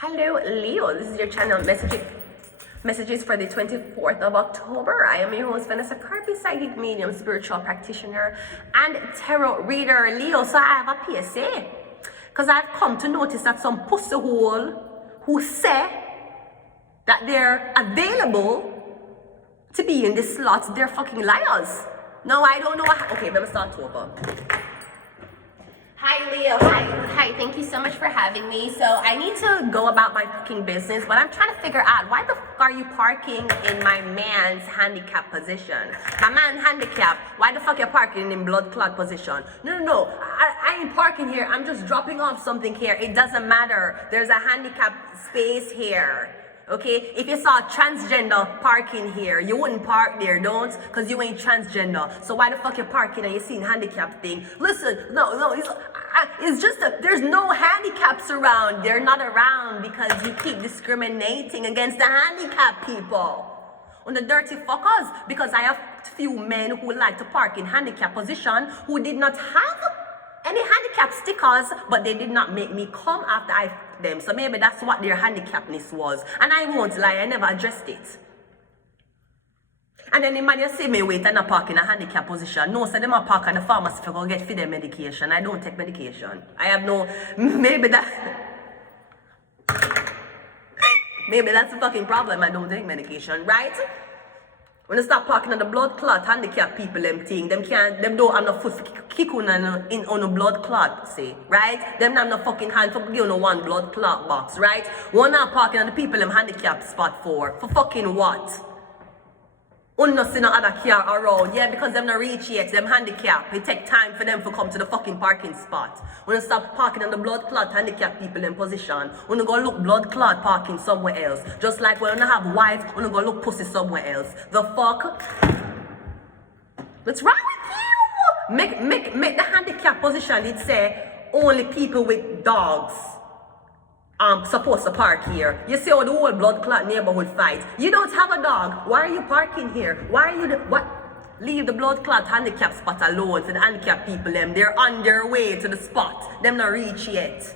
Hello Leo, this is your channel messages for the 24th of October. I am your host Vanessa, Carby, psychic medium, spiritual practitioner and tarot reader. Leo, so I have a PSA because I've come to notice that some pussy hole who say that they're available to be in this slot, they're fucking liars. No, I don't know what. Okay, let me start over. Hi Leo, hi, thank you so much for having me. So I need to go about my fucking business, but I'm trying to figure out why the fuck are you parking in my man's handicap position? My man handicap, why the fuck you parking in blood clot position? No, I ain't parking here, I'm just dropping off something here. It doesn't matter, there's a handicap space here. Okay, if you saw transgender parking here, you wouldn't park there, don't? Because you ain't transgender. So why the fuck you parking and you seen handicap thing? Listen, no, it's just there's no handicaps around. They're not around because you keep discriminating against the handicapped people. On the dirty fuckers, because I have few men who like to park in handicap position who did not have any handicap stickers, but they did not make me come after I fucked them. So maybe that's what their handicapness was. And I won't lie, I never addressed it. And then the man you see me wait and I park in a handicap position. No, so them a park and the pharmacy for go get for their medication. I don't take medication. I have no, maybe that's the fucking problem. I don't take medication, right? When you start parking on the blood clot, handicap people, them don't have no foot kick on a blood clot, say, right? Them have no fucking hand for give no one blood clot box, right? One not parking on the people them handicap spot for fucking what? Not see no other car around, yeah, because them not reach yet, them handicap. It take time for them to come to the fucking parking spot. When you stop parking on the blood clot handicap people in position, when you go look blood clot parking somewhere else. Just like when you have wife, when you go look pussy somewhere else. The fuck? What's wrong with you? Make the handicap position, it say only people with dogs supposed to park here. You see how the whole blood clot neighborhood fight. You don't have a dog. Why are you parking here? Why are you what? Leave the blood clot handicap spot alone for the handicap people. They're on their way to the spot. Them not reach yet.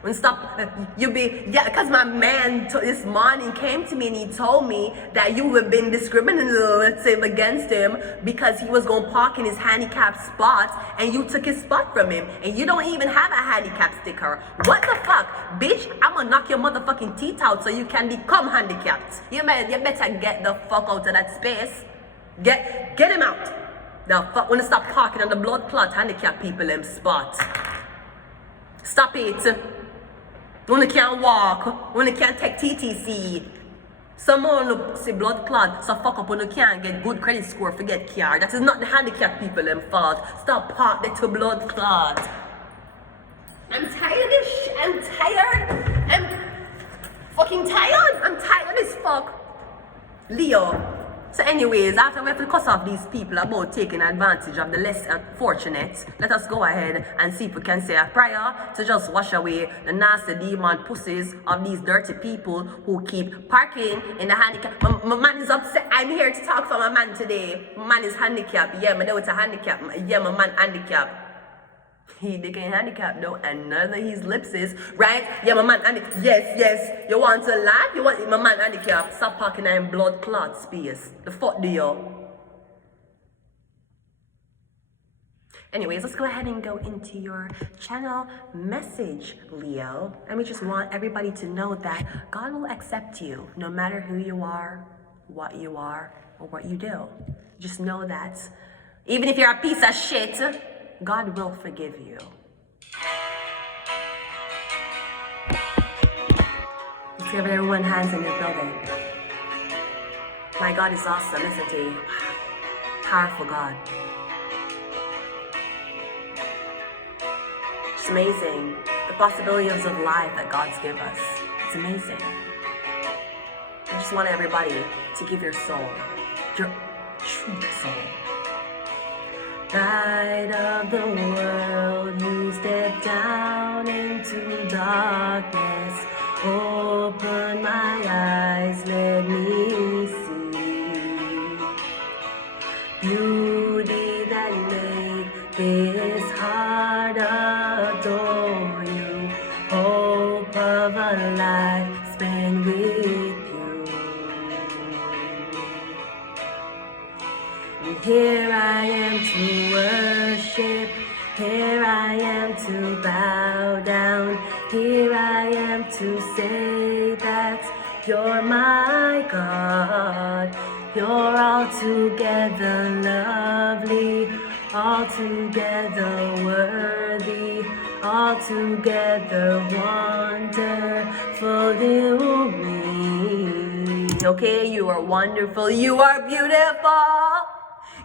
When stop, because my man this morning came to me and he told me that you have been discriminative against him because he was going to park in his handicap spot and you took his spot from him and you don't even have a handicap sticker. What the fuck? Bitch, I'm going to knock your motherfucking teeth out so you can become handicapped. You better get the fuck out of that space. Get him out. The fuck, when you stop parking on the blood clot handicap people in spot. Stop it. When you can't walk, when you can't take TTC. Someone look see blood clot, so fuck up when you can't get good credit score for get car. That is not the handicapped people in fault. Stop park the to blood clot. I'm tired of this shit. I'm tired. I'm fucking tired. I'm tired of this fuck. Leo. So anyways, after we have to cuss off these people about taking advantage of the less fortunate, let us go ahead and see if we can say a prayer to just wash away the nasty demon pussies of these dirty people who keep parking in the handicap. My man is upset. I'm here to talk for my man today. My man is handicapped. Yeah, my dad was a handicap. Yeah, my man handicapped. He ain't handicapped though, and none of his lips is, right? Yeah, my man handicapped. Yes. You want to laugh? You want my man handicapped? Stop parking in blood clot space. The fuck do you? Anyways, let's go ahead and go into your channel message, Leo. And we just want everybody to know that God will accept you no matter who you are, what you are, or what you do. Just know that even if you're a piece of shit, God will forgive you. Let's give everyone hands in your building. My God is awesome, isn't he? Powerful God. It's amazing. The possibilities of life that God's given us. It's amazing. I just want everybody to give your soul, your truth soul. Light of the world, you step down into darkness. Open my eyes, let me see beauty that made this heart adore you. Hope of a life spent with you. And here I am to worship, here I am to bow down, here I am to say that you're my God. You're altogether lovely, altogether worthy, altogether wonderful to me. Okay, you are wonderful, you are beautiful,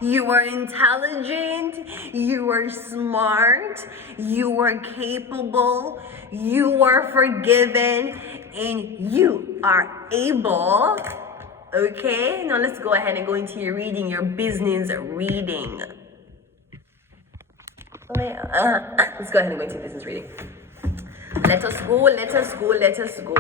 you are intelligent, you are smart, you are capable, you are forgiven, and you are able. Okay, now let's go ahead and go into your reading, your business reading. Let's go ahead and go into business reading. Let us go, let us go, let us go.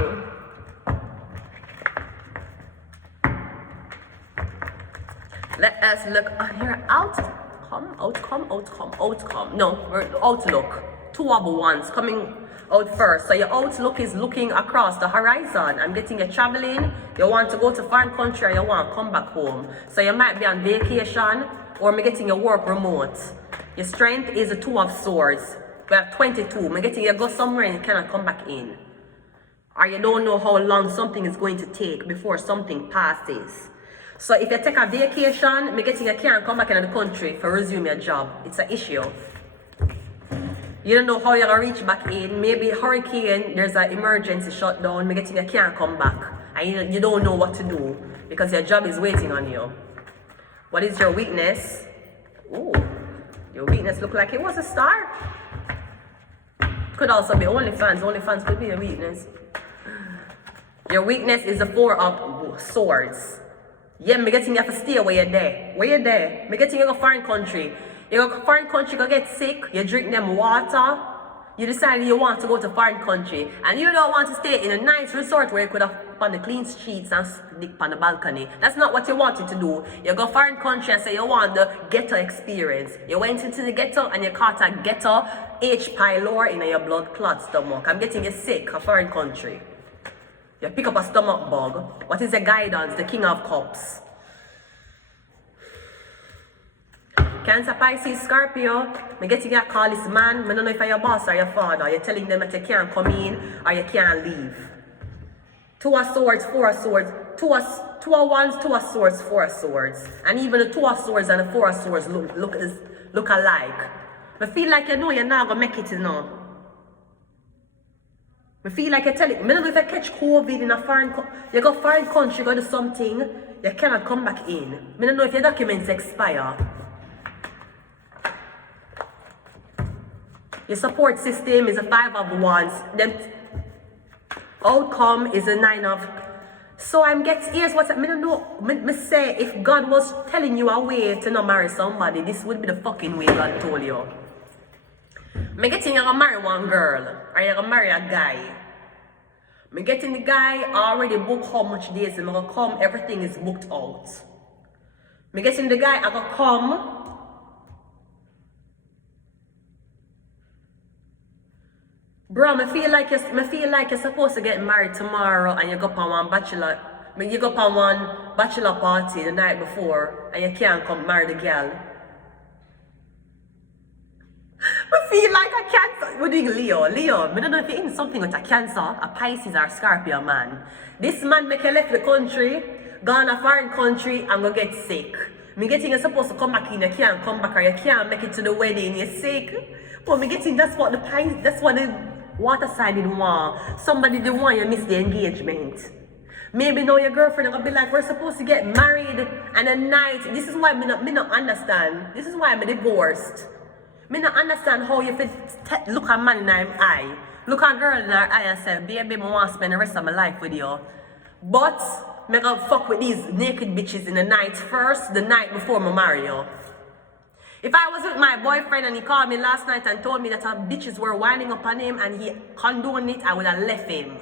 Let us look on your outcome. No, we're outlook. Two of ones coming out first. So your outlook is looking across the horizon. I'm getting you traveling. You want to go to foreign country or you want to come back home. So you might be on vacation or I'm getting your work remote. Your strength is a 2 of swords. We have 22. I'm getting you go somewhere and you cannot come back in. Or you don't know how long something is going to take before something passes. So if you take a vacation, I'm getting you can't come back into the country for resume your job. It's an issue. You don't know how you're going to reach back in. Maybe hurricane, there's an emergency shutdown. I'm getting you can't come back. And you don't know what to do because your job is waiting on you. What is your weakness? Ooh, your weakness look like it was a star. Could also be OnlyFans. OnlyFans could be a weakness. Your weakness is the 4 of swords. Yeah, me getting you have to stay where you're there. Where you're there. Me getting you go foreign country. You go to foreign country, go get sick, you drink them water. You decide you want to go to foreign country. And you don't want to stay in a nice resort where you could have on the clean sheets and sleep on the balcony. That's not what you wanted to do. You go foreign country and say you want the ghetto experience. You went into the ghetto and you caught a ghetto H. pylori in your blood clot stomach. I'm getting you sick, a foreign country. You pick up a stomach bug. What is the guidance? The King of Cups. Cancer, Pisces, Scorpio. Me getting you a call this man. I don't know if you're your boss or your father. You're telling them that you can't come in or you can't leave. 2 of swords, 4 of swords. 2 of wands, 2 of swords, 4 of swords. And even the 2 of swords and the 4 of swords look alike. I feel like you know you're not going to make it, you know. I feel like you're telling me, if I catch COVID in a foreign country, you go foreign country, you go do something, you cannot come back in. I don't know if your documents expire. Your support system is a 5 of wands. Then outcome is a 9 of. So I'm getting, here's what I don't know. Me say if God was telling you a way to not marry somebody, this would be the fucking way God told you. Me getting you're gonna marry one girl or you're gonna marry a guy. Me getting the guy already booked how much days I'm gonna come, everything is booked out. Me getting the guy I gonna come. Bro, I feel like you're supposed to get married tomorrow and you go up on one bachelor party the night before and you can't come marry the girl. I feel like a Cancer. We're doing Leo. I don't know if you're in something with a Cancer, a Pisces or a Scorpio man. This man make you left the country, gone a foreign country and go get sick. Me getting you're supposed to come back in, you can't come back or you can't make it to the wedding, you're sick. But me getting that's what the water sign didn't want. Somebody didn't want you miss the engagement. Maybe now your girlfriend gonna be like, we're supposed to get married and a night. This is why me not understand. This is why I'm divorced. Me not understand how you fit look a man in her eye. Look a girl in her eye and say, baby, I want to spend the rest of my life with you. But me gonna fuck with these naked bitches in the night first, the night before I marry you. If I was with my boyfriend and he called me last night and told me that our bitches were winding up on him and he condoned it, I would have left him.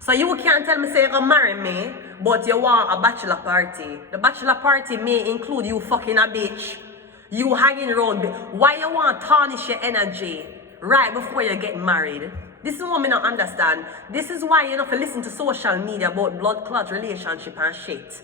So you can't tell me say you're gonna marry me, but you want a bachelor party. The bachelor party may include you fucking a bitch, you hanging around. Why you want to tarnish your energy right before you get married? This is what I don't understand. This is why you don't have to listen to social media about blood clot relationship and shit.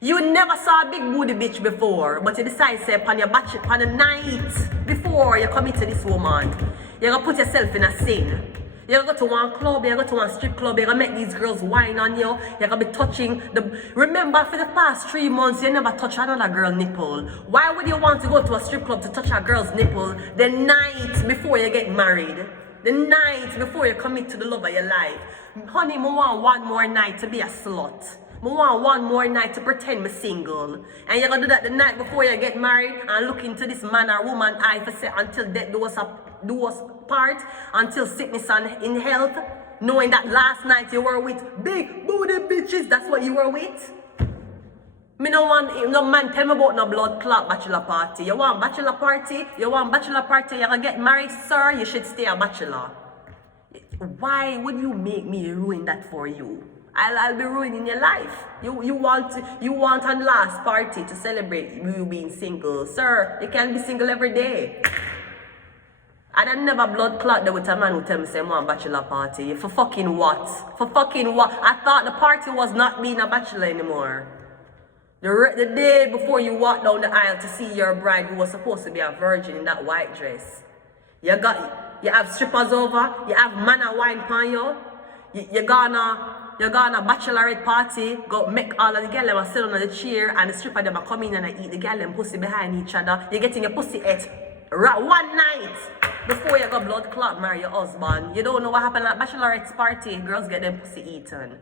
You never saw a big booty bitch before, but you decide to say upon the night before you commit to this woman, you're gonna put yourself in a sin. You're gonna go to one club, you're gonna go to one strip club, you're gonna make these girls whine on you, you're gonna be touching the... Remember, for the past 3 months, you never touched another girl's nipple. Why would you want to go to a strip club to touch a girl's nipple the night before you get married? The night before you commit to the love of your life? Honey, I want one more night to be a slut. I want one more night to pretend I'm single. And you're gonna do that the night before you get married and look into this man or woman eye for say until death do us part, until sickness and in health, knowing that last night you were with big booty bitches, that's what you were with. Me no want no man tell me about no blood clot bachelor party. You want bachelor party? You want bachelor party? You gonna get married, sir? You should stay a bachelor. Why would you make me ruin that for you? I'll be ruining your life. You want a last party to celebrate you being single. Sir, you can't be single every day. And I never blood clot there with a man who tell me say want bachelor party. For fucking what? For fucking what? I thought the party was not being a bachelor anymore. The day before you walk down the aisle to see your bride who was supposed to be a virgin in that white dress. You have strippers over, you have man and wine upon you, you're gonna bachelorette party, go make all of the girls them sit on the chair and the stripper them come in and eat the girl them pussy behind each other. You're getting your pussy ate one night before you go blood clot marry your husband. You don't know what happened at bachelorette's party. Girls get them pussy eaten.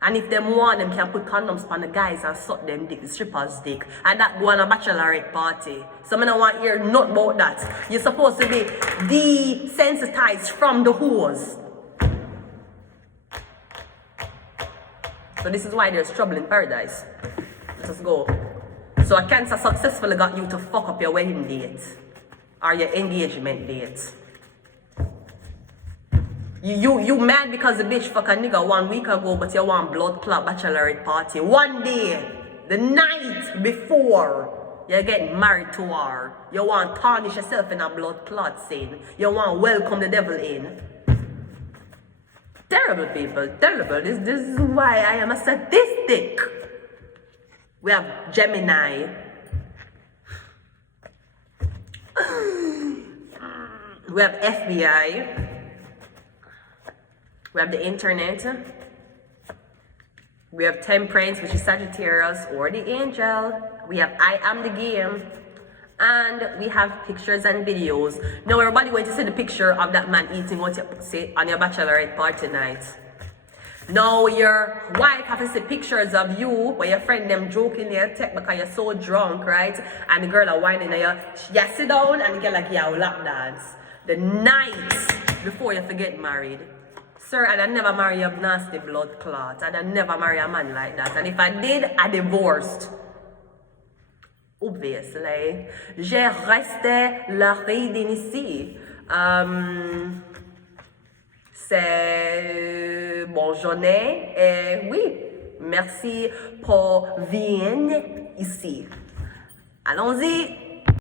And if them want, them can put condoms on the guys and suck them dick, the stripper's dick. And that go on a bachelorette party. So I don't want to hear nothing about that. You're supposed to be desensitized from the hose. So this is why there's trouble in paradise. Let us go. So a cancer successfully got you to fuck up your wedding date. Or your engagement date. You mad because the bitch fuck a nigga 1 week ago, but you want blood clot bachelorette party. One day, the night before you get married to her, you want tarnish yourself in a blood clot sin. You want welcome the devil in. Terrible people, terrible. This is why I am a statistic. We have Gemini. We have FBI. We have the internet. We have Temperance, which is Sagittarius, or the angel. We have I am the game. And we have pictures and videos. Now everybody went to see the picture of that man eating what you say on your bachelorette party night. Now your wife has to see pictures of you where your friend them joking there tech because you're so drunk, right? And the girl are whining and you sit down and the girl like yeah, lap dance. The night before you forget married. Sir, I'd never marry a nasty blood clot. I'd never marry a man like that. And if I did, I divorced. Obviously. J'ai resté la reine ici. C'est bonne journée. Et oui, merci pour venir ici. Allons-y.